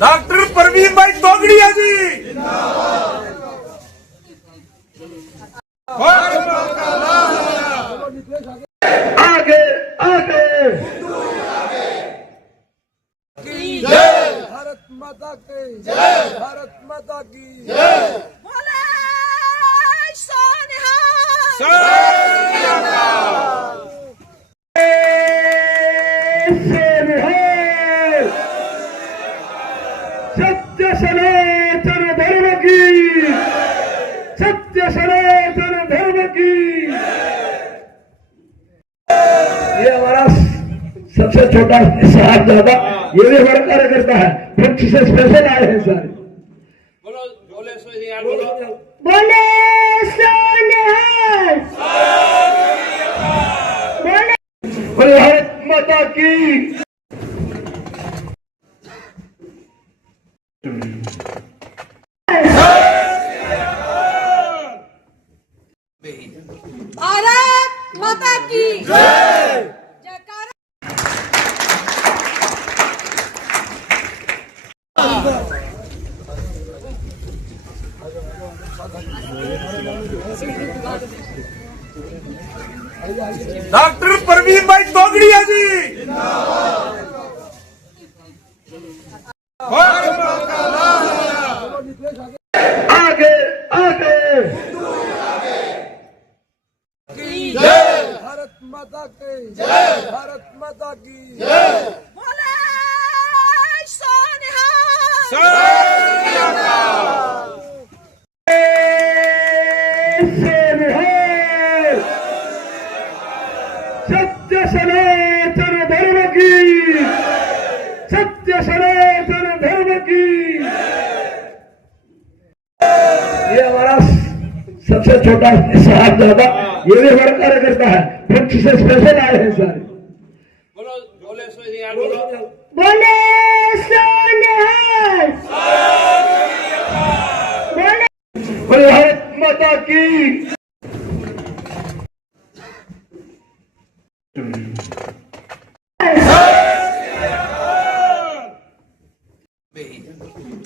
Doctor Parveen भाई तोगड़िया जी आगे आगे भारत माता की जय, भारत माता की जय। बोले सोनिया सत्य सनातन धर्म की, सत्य सनातन धर्म की। ये हमारा सबसे छोटा साहबजादा, ये भी हमारा कार्यकर्ता है, पक्ष से स्पेशल आए हैं सारे। बोलो बोले सोनिया, बोलो बोले सोनिया बोले भारत माता की। भारत माता की जय। जयकारा। डॉक्टर परवीन भाई तोगड़िया जी आगे आगे जय, भारत माता की जय, भारत माता की जय। बोले सोनिया सत्य सनातन धर्म की, सत्य सनातन धर्म की। ये हमारा सबसे छोटा साहबजादा, ये भी हमारा कार्यकर्ता है, पक्ष से स्पेशल आए हैं सारे। बोलो बोले सोनिया, बोलो बोले सोनिया बोले भारत माता की।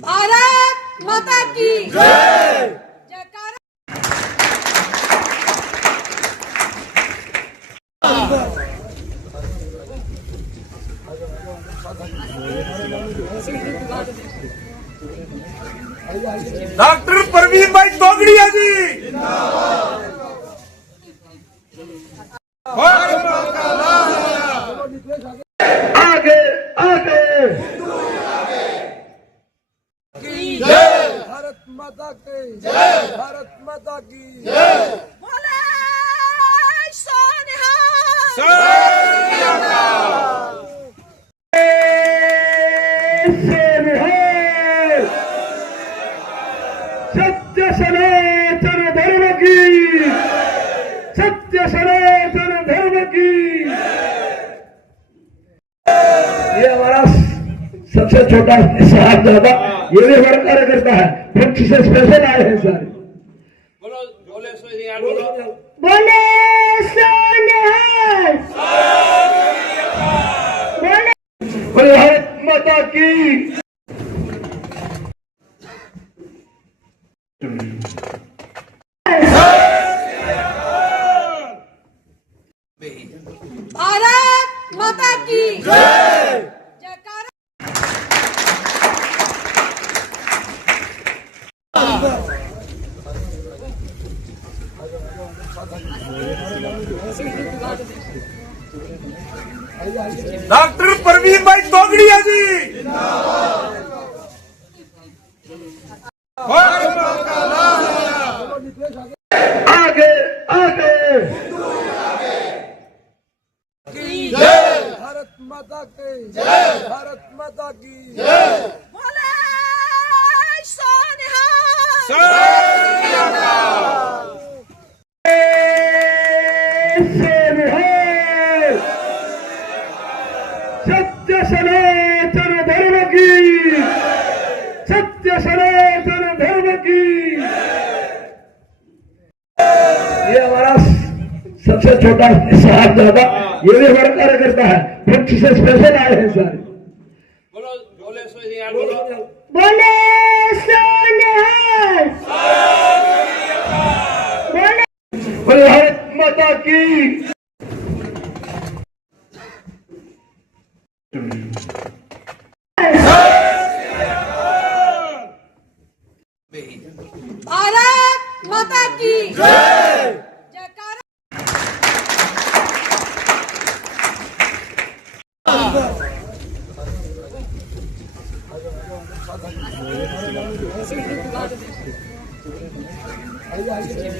भारत माता की जय। जयकारा। डॉक्टर परवीन भाई तोगड़िया जी आगे आगे जय, भारत माता की जय, भारत माता की जय। बोले सोनिया सत्य सनातन धर्म की, सत्य सनातन धर्म की। ये हमारा सबसे छोटा साहबजादा, ये भी हमारा कार्यकर्ता है, पक्ष से स्पेशल आए हैं सारे। बोलो बोले सोनिया, बोलो बोले सोनिया बोले भारत माता की। भारत माता की जय। जयकारा। डॉक्टर परवीन भाई तोगड़िया जी आगे आगे जय, भारत माता की जय, भारत माता की जय। बोले सोनिया सत्य सनातन धर्म की, सत्य सनातन धर्म की। ये हमारा सबसे छोटा साहबजादा, ये भी हमारा कार्य करता है। पुंछ से स्पेशल आए हैं सारे। बोलो बोले सो यार बोलो। बोले सोनिहाल बोले बोले भारत माता की। भारत माता की जयकारा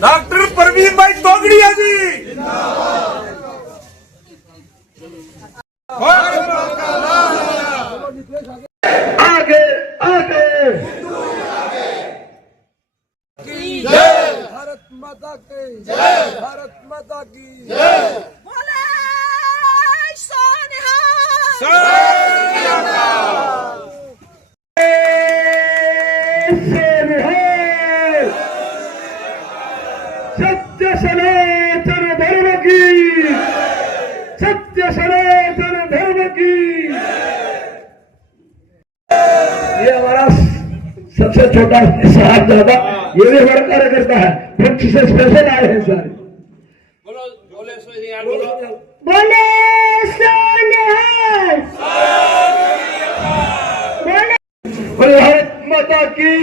डॉक्टर परवीन भाई तोगड़िया जी आगे आगे भारत माता की जय, भारत माता की जय। बोले सोनिहाल सत्य सनातन धर्म की, सत्य सनातन धर्म की। ये हमारा सबसे छोटा साहबजादा, ये भी हमारा कार्य करता है। पुंछ से स्पेशल आए हैं सारे। बोलो बोले सो यार बोलो। बोले सोनिहाल बोले बोले भारत माता की।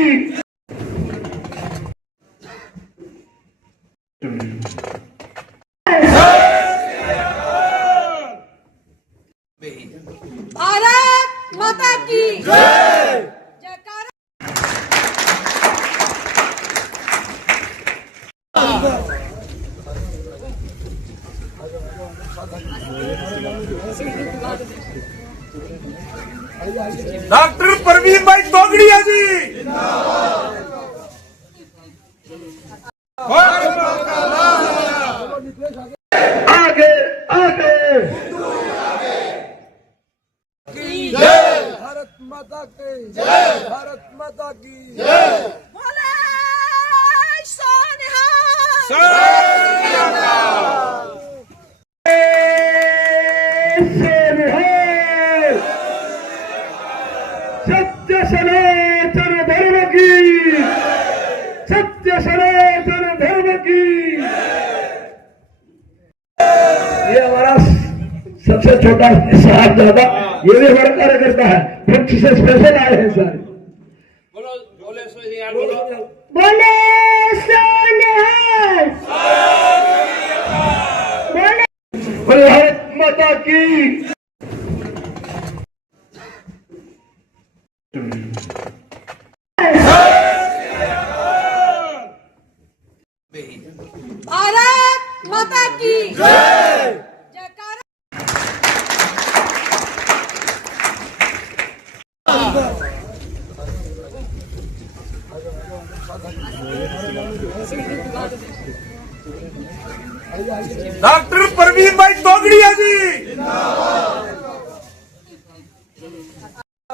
भारत माता की जयकारा डॉक्टर परवीन भाई तोगड़िया जी आगे आगे जय, भारत माता की जय, भारत माता की जय। बोले सोनिहाल सत्य सनातन धर्म की, सत्य सनातन धर्म की। ये हमारा सबसे छोटा साहबजादा, ये भी हमारा कार्य करता है। पुंछ से स्पेशल आए हैं सारे। बोलो बोले सो यार बोलो। बोले सोनिहाल बोले बोले भारत माता की। भारत माता की जयकारा डॉक्टर परवीन भाई तोगड़िया जी आगे आगे बोले सोनिहाल बोलो बोले सो यार बोलो। सत्य सनातन धर्म की, सत्य सनातन धर्म की। ये हमारा सबसे छोटा साहबजादा, ये भी हमारा कार्य करता है। पुंछ से स्पेशल आए हैं सारे।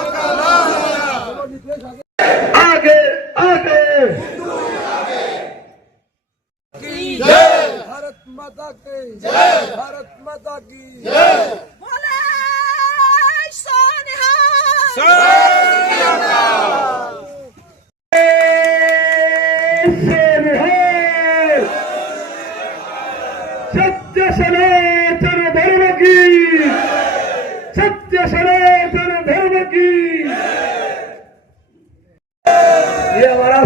बोलो बोले सो यार बोलो। बोलो बोले सो यार बोलो। बोले भारत माता की। भारत माता की जयकारा आगे आगे जय, भारत माता की जय, भारत माता की जय। बोले सोनिहाल सत्य सनातन धर्म की, सत्य सनातन धर्म की। ये हमारा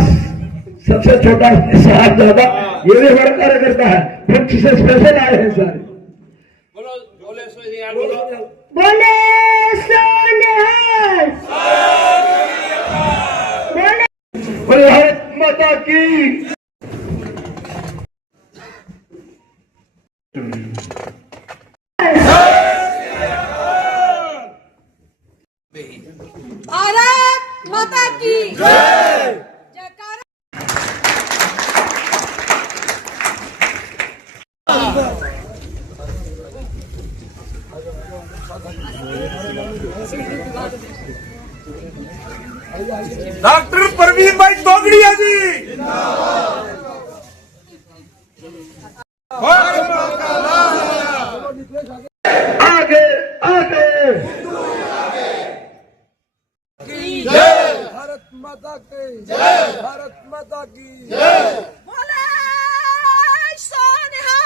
सबसे छोटा साहबजादा, ये भी हमारा कार्य करता है। पुंछ से स्पेशल आए हैं सारे। बोलो बोले सो यार बोलो। बोले सोनिहाल बोले बोले भारत माता की। भारत माता की जयकारा डॉक्टर परवीन भाई तोगड़िया जी आगे आगे भारत माता के भारत माता की बोले सोनिया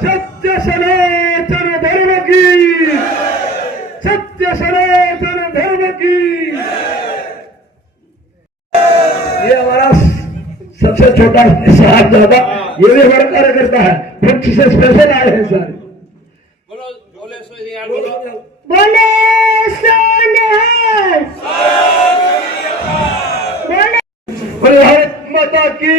सत्य सनातन धर्म की सत्य सनातन धर्म की। ये हमारा सबसे छोटा साहबजादा, ये भी हमारा कार्यकर्ता है, पंच से स्पेशल आए हैं सारे। बोले सोनिहाल बोले भारत माता की।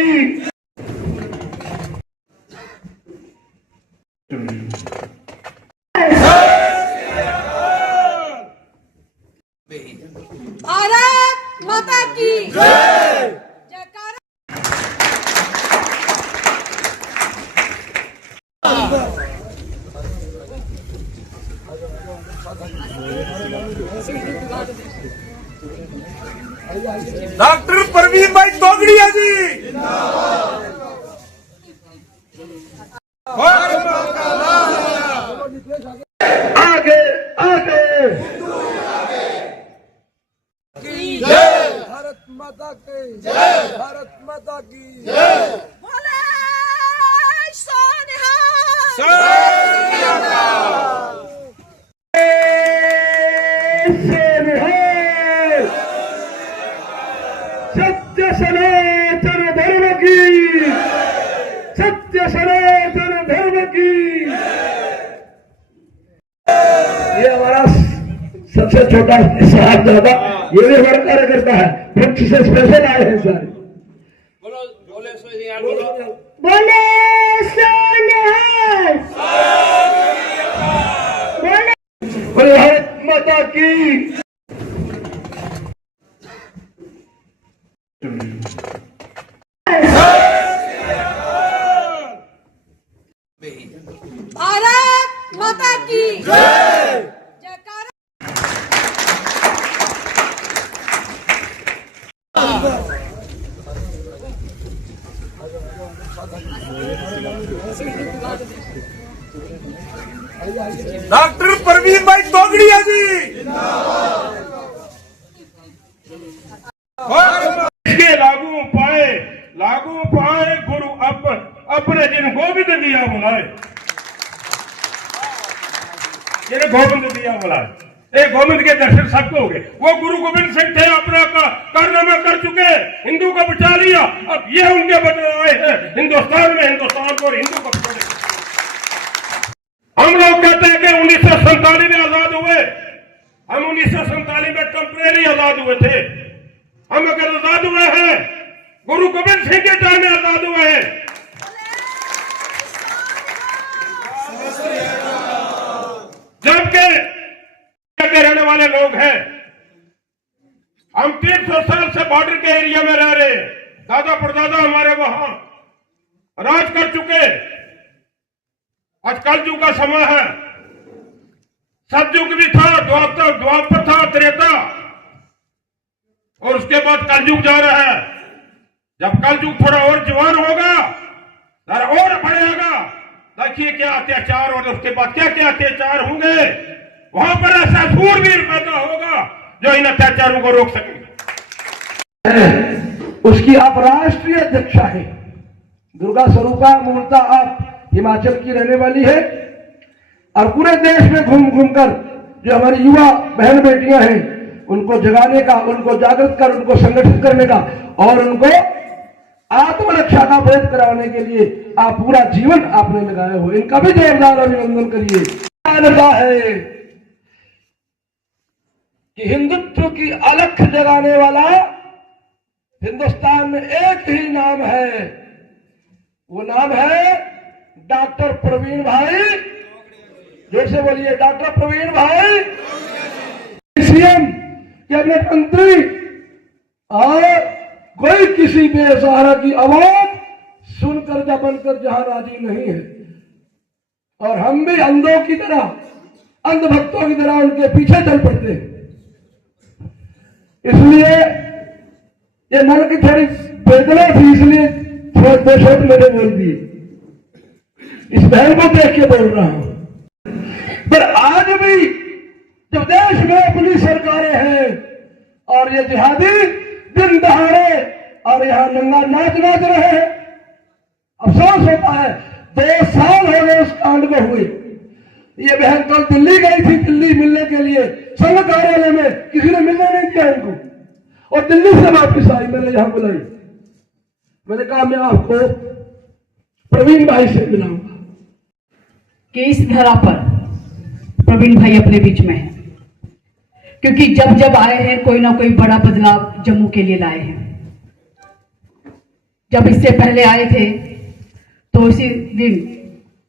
भारत माता की जयकारा डॉक्टर परवीन भाई तोगड़िया जी आगे आगे भारत माता के भारत माता की बोले सोनिया सत्य सनातन धर्म की सत्य सनातन धर्म की। ये हमारा सबसे छोटा साहबजादा, ये भी हमारा कार्यकर्ता है, पंच से स्पेशल आए हैं सारे। बोले सोनिहाल बोले भारत माता की। भारत माता की जयकारा डॉक्टर परवीन भाई तोगड़िया जी इसके लागू पाए गुरु अपने जिन गोविंद दिया बुलाए, जिन्हें गोविंद दिया बुलाए। एक गोविंद के दर्शन सबको हो गए। वो गुरु गोविंद सिंह थे, अपना कारनामा कर चुके, हिंदू को बचा लिया। अब ये उनके बदले आए हैं हिंदुस्तान में, हिंदुस्तान को और हिंदू को बचाने। हम लोग कहते हैं कि 1947 में आजाद हुए, हम 1947 में टेम्परेरी आजाद हुए थे। हम अगर आजाद हुए हैं, गुरु गोविंद सिंह के टाइम में आजाद हुए हैं। जबकि के रहने वाले लोग हैं, हम 300 साल से बॉर्डर के एरिया में रह रहे, दादा परदादा हमारे वहां राज कर चुके। आज कलयुग का समय है, सतयुग भी था, द्वापर था, त्रेता, और उसके बाद कलयुग जा रहा है। जब कलयुग थोड़ा और जवान होगा, जरा और बढ़ेगा, देखिए क्या अत्याचार और उसके बाद क्या क्या अत्याचार होंगे। वहां पर ऐसा सूरवीर पैदा होगा जो इन अत्याचारों को रोक सकेगा। उसकी आप राष्ट्रीय अध्यक्षा है। दुर्गा स्वरूपा मूलतः आप हिमाचल की रहने वाली है, और पूरे देश में घूम घूम कर जो हमारी युवा बहन बेटियां हैं उनको जगाने का, उनको जागृत कर, उनको संगठित करने का और उनको आत्मरक्षा का प्रयत्न कराने के लिए आप पूरा जीवन आपने लगाए हो। इनका भी जोरदार अभिनंदन करिए। मान्यता है कि हिंदुत्व की अलख जगाने वाला हिंदुस्तान में एक ही नाम है, वो नाम है डॉक्टर प्रवीण भाई। जोर से बोलिए, डॉक्टर प्रवीण भाई, सीएम, कैबिनेट मंत्री और कोई किसी बेसहारा की आवाज सुनकर या बनकर जहां राजी नहीं है। और हम भी अंधों की तरह अंधभक्तों की तरह उनके पीछे चल पड़ते हैं। इसलिए ये मन की थोड़ी वेदना थी, इसलिए थोड़ा दो शब्द मैंने बोल दिए। इस बहन को देख के बोल रहा हूं। पर आज भी जब देश में अपनी सरकारें हैं और ये जिहादी दिन दहाड़े और यहां नंगा नाच रहे हैं, अफसोस होता है 2 साल हो गए उस कांड को हुए। ये बहन कल दिल्ली गई थी, दिल्ली मिलने के लिए संघ कार्यालय में, किसी ने मिलने नहीं दिया उनको, और दिल्ली से वापिस आई। मैंने यहां बुलाई, मैंने कहा मैं आपको प्रवीण भाई से मिलाऊंगा कि इस धरा पर प्रवीण भाई अपने बीच में है, क्योंकि जब जब आए हैं कोई ना कोई बड़ा बदलाव जम्मू के लिए लाए हैं। जब इससे पहले आए थे तो इसी दिन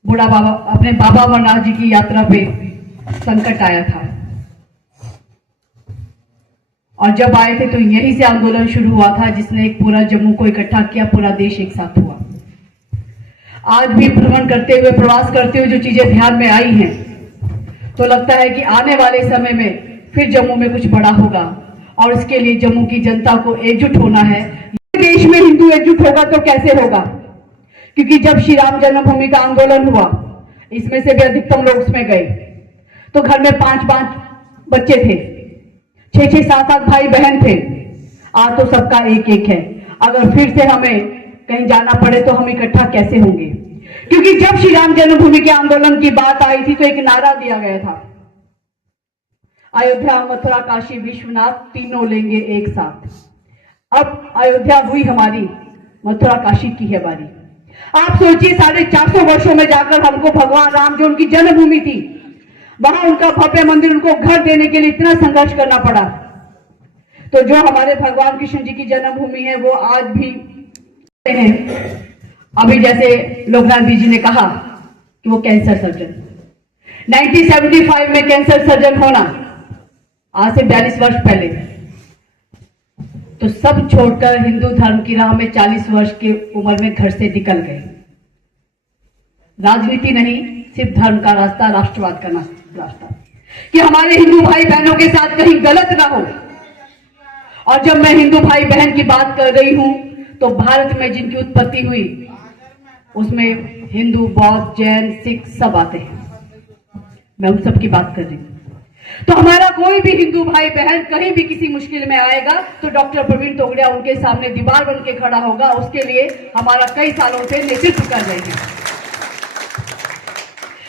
बूढ़ा बाबा अपने बाबा अमरनाथ जी की यात्रा पे संकट आया था, और जब आए थे तो यहीं से आंदोलन शुरू हुआ था जिसने एक पूरा जम्मू को इकट्ठा किया, पूरा देश एक साथ हुआ। आज भी भ्रमण करते हुए, प्रवास करते हुए जो चीजें ध्यान में आई हैं, तो लगता है कि आने वाले समय में फिर जम्मू में कुछ बड़ा होगा, और इसके लिए जम्मू की जनता को एकजुट होना है। देश में हिंदू एकजुट होगा तो कैसे होगा, क्योंकि जब श्री राम जन्मभूमि का आंदोलन हुआ, इसमें से भी अधिकतम लोग उसमें गए, तो घर में 5-5 बच्चे थे, 6-6, 7-7 भाई बहन थे। आज तो सबका एक है। अगर फिर से हमें कहीं जाना पड़े तो हम इकट्ठा कैसे होंगे, क्योंकि जब श्री राम जन्मभूमि के आंदोलन की बात आई थी तो एक नारा दिया गया था, अयोध्या, मथुरा, काशी, विश्वनाथ तीनों लेंगे एक साथ। अब अयोध्या हुई हमारी, मथुरा काशी की है बारी। आप सोचिए 450 वर्षों में जाकर हमको भगवान राम, जो उनकी जन्मभूमि थी, वहां उनका भव्य मंदिर, उनको घर देने के लिए इतना संघर्ष करना पड़ा। तो जो हमारे भगवान कृष्ण जी की जन्मभूमि है वो आज भी है। अभी जैसे लोकनाथ जी ने कहा कि वो कैंसर सर्जन, 1975 में कैंसर सर्जन होना, आज से 42 वर्ष पहले, तो सब छोड़कर हिंदू धर्म की राह में 40 वर्ष की उम्र में घर से निकल गए। राजनीति नहीं, सिर्फ धर्म का रास्ता, राष्ट्रवाद का रास्ता, कि हमारे हिंदू भाई बहनों के साथ कहीं गलत ना हो। और जब मैं हिंदू भाई बहन की बात कर रही हूं तो भारत में जिनकी उत्पत्ति हुई उसमें हिंदू, बौद्ध, जैन, सिख सब आते हैं। मैं उन सब की बात कर रही हूं। तो हमारा कोई भी हिंदू भाई बहन कहीं भी किसी मुश्किल में आएगा तो डॉक्टर प्रवीण तोगड़िया उनके सामने दीवार बन के खड़ा होगा। उसके लिए हमारा कई सालों से नेतृत्व कर रहे हैं।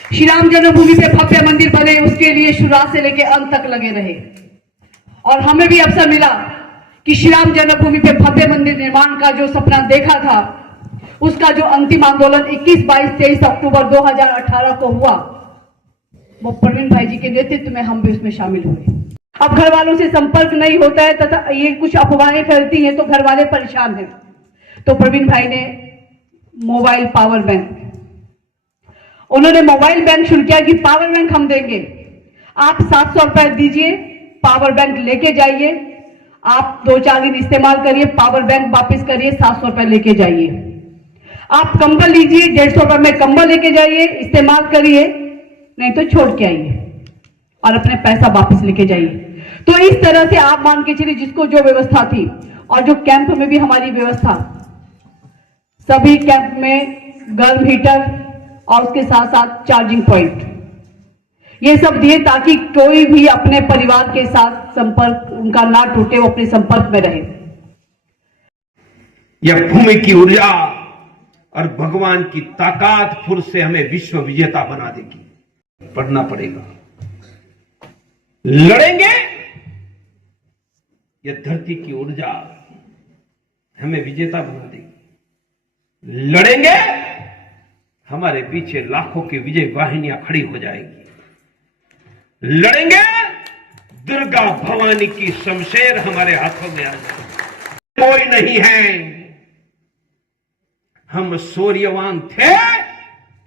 श्री राम जन्मभूमि पे भव्य मंदिर बने, उसके लिए शुरुआत से लेकर अंत तक लगे रहे, और हमें भी अवसर मिला कि श्री राम जन्मभूमि पे भव्य मंदिर निर्माण का जो सपना देखा था, उसका जो अंतिम आंदोलन 21, 22, 23 अक्टूबर 2018 को हुआ, वो प्रवीण भाई जी के नेतृत्व में हम भी उसमें शामिल हुए। अब घर वालों से संपर्क नहीं होता है तथा ये कुछ अफवाहें फैलती हैं तो घर वाले परेशान हैं। तो प्रवीण भाई ने मोबाइल पावर बैंक, उन्होंने मोबाइल बैंक शुरू किया कि पावर बैंक हम देंगे, आप 700 रुपए दीजिए, पावर बैंक लेके जाइए, आप 2-4 दिन इस्तेमाल करिए, पावर बैंक वापस करिए, 700 रुपए लेके जाइए। आप कंबल लीजिए, 150 रुपए में कंबल लेके जाइए, इस्तेमाल करिए, नहीं तो छोड़ के आइए और अपने पैसा वापस लेके जाइए। तो इस तरह से आप मान के चलिए जिसको जो व्यवस्था थी, और जो कैंप में भी हमारी व्यवस्था, सभी कैंप में गर्म हीटर और उसके साथ साथ चार्जिंग पॉइंट, ये सब दिए ताकि कोई भी अपने परिवार के साथ संपर्क उनका ना टूटे, वो अपने संपर्क में रहे। यह भूमि की ऊर्जा और भगवान की ताकत फिर से हमें विश्व विजेता बना देगी। पढ़ना पड़ेगा, लड़ेंगे, यह धरती की ऊर्जा हमें विजेता बना देगी। लड़ेंगे, हमारे पीछे लाखों की विजय वाहिनियां खड़ी हो जाएगी। लड़ेंगे, दुर्गा भवानी की शमशेर हमारे हाथों में आ जाएगी। कोई नहीं है, हम सूर्यवान थे,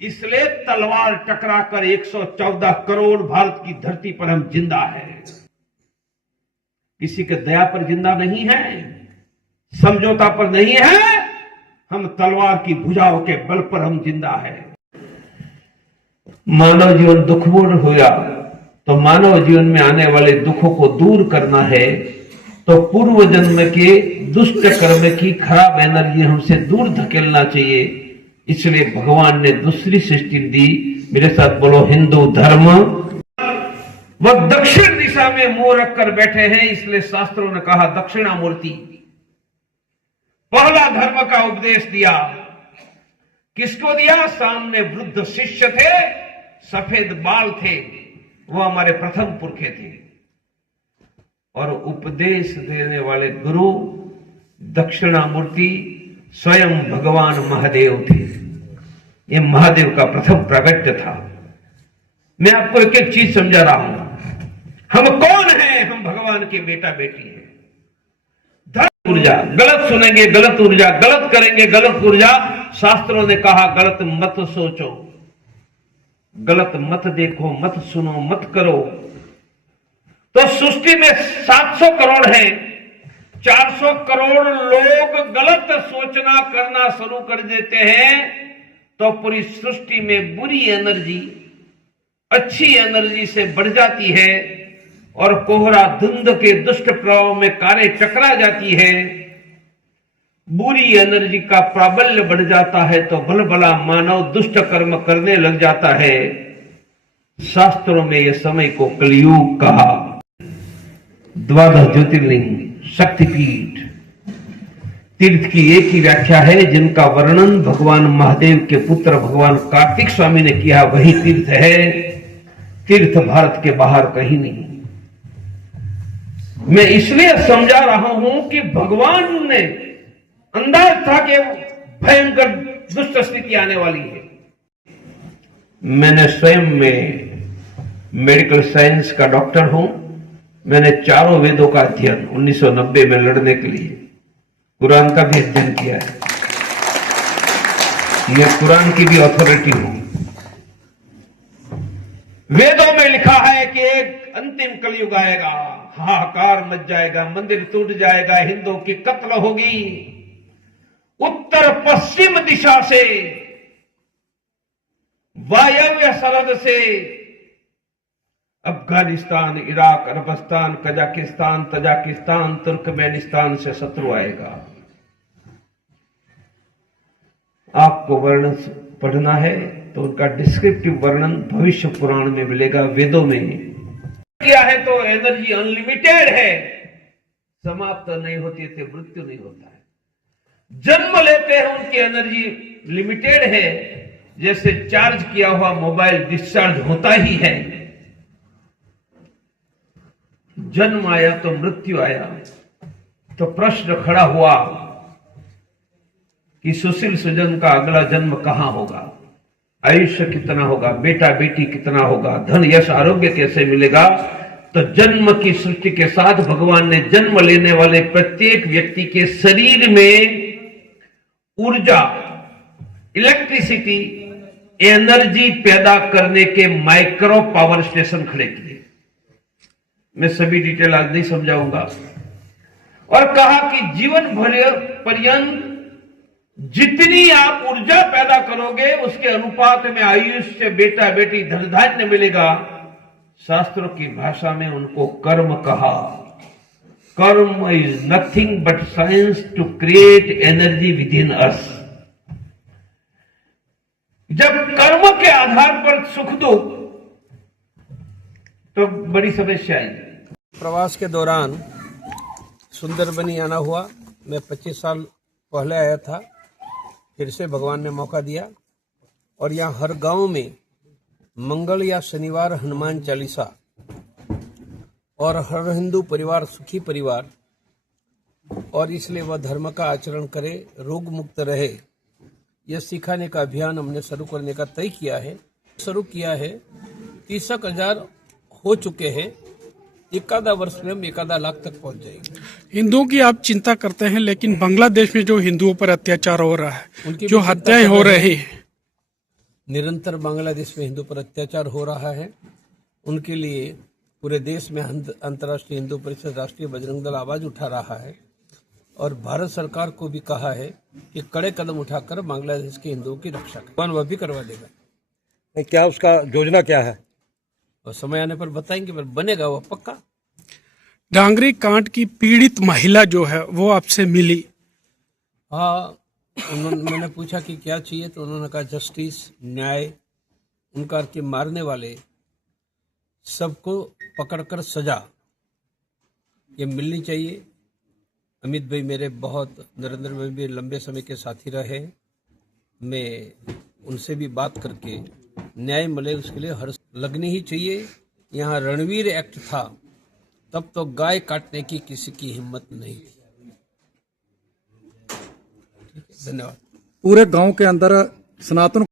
इसलिए तलवार टकराकर 114 करोड़ भारत की धरती पर हम जिंदा हैं। किसी के दया पर जिंदा नहीं है, समझौता पर नहीं है, हम तलवार की भुजाओं के बल पर हम जिंदा हैं। मानव जीवन दुखपूर्ण हुआ, तो मानव जीवन में आने वाले दुखों को दूर करना है तो पूर्व जन्म के दुष्ट कर्म की खराब एनर्जी हमसे दूर धकेलना चाहिए। इसलिए भगवान ने दूसरी सृष्टि दी। मेरे साथ बोलो, हिंदू धर्म। वह दक्षिण दिशा में मुंह रखकर बैठे हैं, इसलिए शास्त्रों ने कहा दक्षिणामूर्ति। पहला धर्म का उपदेश दिया, किसको दिया? सामने वृद्ध शिष्य थे, सफेद बाल थे, वो हमारे प्रथम पुरखे थे। और उपदेश देने वाले गुरु दक्षिणामूर्ति स्वयं भगवान महादेव थे। ये महादेव का प्रथम प्रागट्य था। मैं आपको एक एक चीज समझा रहा हूं। हम कौन हैं? हम भगवान के बेटा बेटी हैं। धर्म ऊर्जा, गलत सुनेंगे गलत ऊर्जा, गलत करेंगे गलत ऊर्जा। शास्त्रों ने कहा गलत मत सोचो, गलत मत देखो, मत सुनो, मत करो। तो सृष्टि में 700 करोड़ हैं, 400 करोड़ लोग गलत सोचना करना शुरू कर देते हैं तो पूरी सृष्टि में बुरी एनर्जी अच्छी एनर्जी से बढ़ जाती है और कोहरा धुंध के दुष्ट प्रभाव में कारें चकरा जाती है। बुरी एनर्जी का प्राबल्य बढ़ जाता है तो भलभला मानव दुष्ट कर्म करने लग जाता है। शास्त्रों में यह समय को कलयुग कहा। द्वादश ज्योतिर्लिंग, शक्तिपीठ, तीर्थ की एक ही व्याख्या है जिनका वर्णन भगवान महादेव के पुत्र भगवान कार्तिक स्वामी ने किया, वही तीर्थ है। तीर्थ भारत के बाहर कहीं नहीं। मैं इसलिए समझा रहा हूं कि भगवान ने अंदाज था कि भयंकर दुष्ट स्थिति आने वाली है। मैंने स्वयं में मेडिकल साइंस का डॉक्टर हूं। मैंने चारों वेदों का अध्ययन 1990 में लड़ने के लिए कुरान का भी अध्ययन किया है। मैं कुरान की भी अथॉरिटी हूं। वेदों में लिखा है कि एक अंतिम कलयुग आएगा, हाहाकार मच जाएगा, मंदिर टूट जाएगा, हिंदुओं की कत्ल होगी। उत्तर पश्चिम दिशा से, वायव्य सरहद से अफगानिस्तान, इराक, अरबस्तान, कजाकिस्तान, तजाकिस्तान, तुर्कमेनिस्तान से शत्रु आएगा। आपको वर्णन पढ़ना है तो उनका डिस्क्रिप्टिव वर्णन भविष्य पुराण में मिलेगा, वेदों में किया है। तो एनर्जी अनलिमिटेड है, समाप्त नहीं होती है, मृत्यु नहीं होता है। जन्म लेते हैं उनकी एनर्जी लिमिटेड है, जैसे चार्ज किया हुआ मोबाइल डिस्चार्ज होता ही है। जन्म आया तो मृत्यु आया। तो प्रश्न खड़ा हुआ कि सुशील सुजन का अगला जन्म कहां होगा, आयुष्य कितना होगा, बेटा बेटी कितना होगा, धन यश आरोग्य कैसे मिलेगा। तो जन्म की सृष्टि के साथ भगवान ने जन्म लेने वाले प्रत्येक व्यक्ति के शरीर में ऊर्जा, इलेक्ट्रिसिटी, एनर्जी पैदा करने के माइक्रो पावर स्टेशन खड़े किए। मैं सभी डिटेल आज नहीं समझाऊंगा। और कहा कि जीवन भर पर्यंत जितनी आप ऊर्जा पैदा करोगे उसके अनुपात में आयुष्य, बेटा बेटी, धन धान्य मिलेगा। शास्त्रों की भाषा में उनको कर्म कहा। Karma is nothing but science to create energy within us. जब कर्म के आधार पर सुख दुख तो बड़ी समस्या आएगी। प्रवास के दौरान सुंदरबनी आना हुआ। मैं 25 साल पहले आया था, फिर से भगवान ने मौका दिया और यहाँ हर गांव में मंगल या शनिवार हनुमान चालीसा और हर हिंदू परिवार सुखी परिवार, और इसलिए वह धर्म का आचरण करे, रोग मुक्त रहे, यह सिखाने का अभियान हमने शुरू करने का तय किया है। शुरू किया है, 30,000 हो चुके हैं। 1 वर्ष में हम 1 लाख तक पहुंच जाएंगे। हिंदुओं की आप चिंता करते हैं, लेकिन बांग्लादेश में जो हिंदुओं पर अत्याचार हो रहा है, जो हत्याएं हो रही है, निरंतर बांग्लादेश में हिंदू पर अत्याचार हो रहा है, उनके लिए पूरे देश में अंतर्राष्ट्रीय हिंदू परिषद, राष्ट्रीय बजरंग दल आवाज उठा रहा है और भारत सरकार को भी कहा है कि कड़े कदम उठाकर बांग्लादेश के हिंदुओं की रक्षा करें। वह भी करवा देगा। क्या उसका योजना क्या है? और समय आने पर बताएंगे, पर बनेगा वो पक्का। डांगरी कांड की पीड़ित महिला जो है वो आपसे मिली। हाँ, मैंने पूछा कि क्या चाहिए, तो उन्होंने कहा जस्टिस, न्याय, उनका के मारने वाले सबको पकड़कर सजा ये मिलनी चाहिए। अमित भाई मेरे बहुत, नरेंद्र भाई भी लंबे समय के साथी रहे, मैं उनसे भी बात करके न्याय मिले उसके लिए हर लगनी ही चाहिए। यहाँ रणवीर एक्ट था तब तो गाय काटने की किसी की हिम्मत नहीं थी। धन्यवाद। पूरे गांव के अंदर सनातन